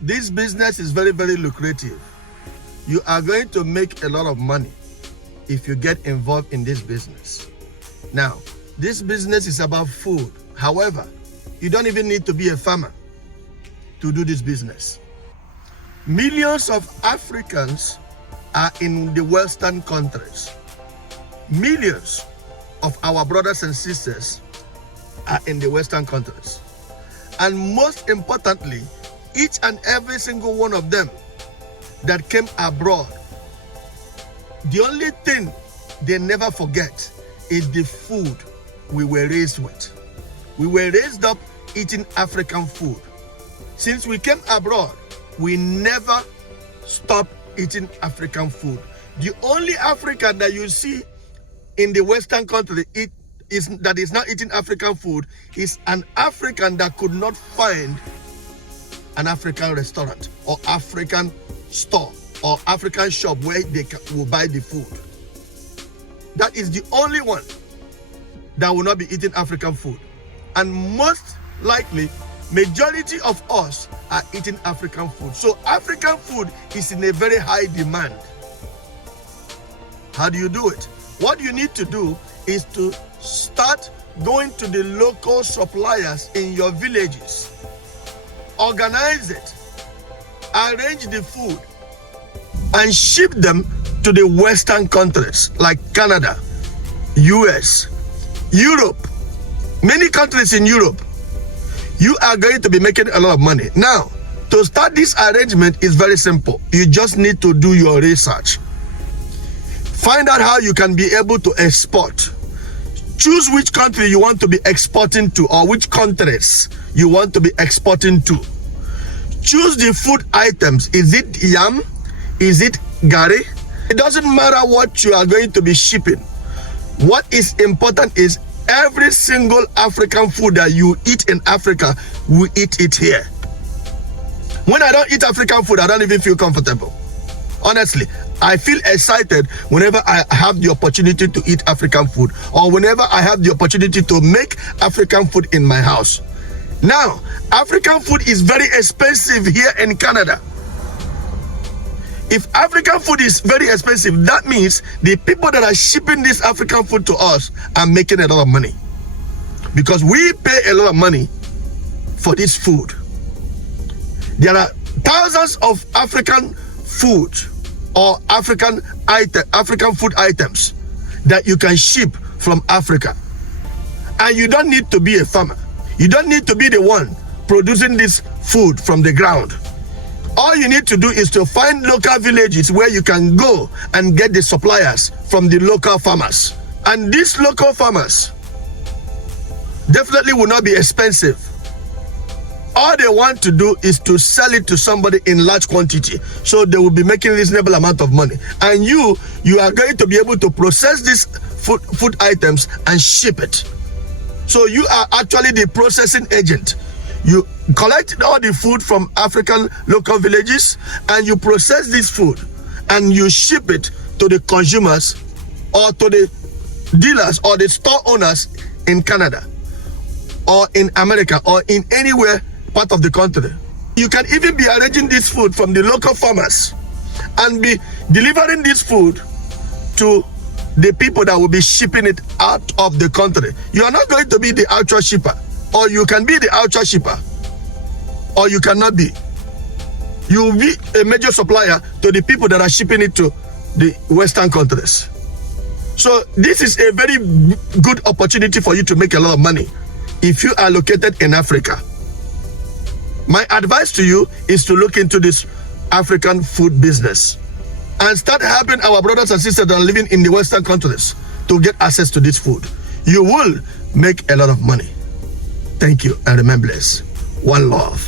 This business is very, very lucrative. You are going to make a lot of money if you get involved in this business. Now, this business is about food. However, you don't even need to be a farmer to do this business. Millions of Africans are in the Western countries. Millions of our brothers and sisters are in the Western countries. And most importantly, each and every single one of them that came abroad, the only thing they never forget is the food we were raised with. We were raised up eating African food. Since we came abroad, we never stopped eating African food. The only African that you see in the Western country that is not eating African food is an African that could not find an African restaurant or African store or African shop where they will buy the food. That is the only one that will not be eating African food. And most likely, majority of us are eating African food. So African food is in a very high demand. How do you do it? What you need to do is to start going to the local suppliers in your villages. Organize it, arrange the food, and ship them to the Western countries like Canada, US, Europe, many countries in Europe. You are going to be making a lot of money. Now, to start this arrangement is very simple. You just need to do your research. Find out how you can be able to export. Choose which country you want to be exporting to or which countries you want to be exporting to. Choose the food items. Is it yam? Is it gari? It doesn't matter what you are going to be shipping. What is important is every single African food that you eat in Africa, we eat it here. When I don't eat African food, I don't even feel comfortable. Honestly, I feel excited whenever I have the opportunity to eat African food or whenever I have the opportunity to make African food in my house. Now, African food is very expensive here in Canada. If African food is very expensive, that means the people that are shipping this African food to us are making a lot of money. Because we pay a lot of money for this food. There are thousands of African food or African food items that you can ship from Africa. And you don't need to be a farmer. You don't need to be the one producing this food from the ground. All you need to do is to find local villages where you can go and get the suppliers from the local farmers. And these local farmers definitely will not be expensive. All they want to do is to sell it to somebody in large quantity, so they will be making a reasonable amount of money. And you are going to be able to process these food items and ship it. So you are actually the processing agent. You collect all the food from African local villages and you process this food and you ship it to the consumers or to the dealers or the store owners in Canada or in America or in anywhere part of the country. You can even be arranging this food from the local farmers and be delivering this food to the people that will be shipping it out of the country. You are not going to be the actual shipper, or you can be the actual shipper, or you cannot be. You will be a major supplier to the people that are shipping it to the Western countries. So this is a very good opportunity for you to make a lot of money if you are located in Africa. My advice to you is to look into this African food business and start helping our brothers and sisters that are living in the Western countries to get access to this food. You will make a lot of money. Thank you, and remember this: one love.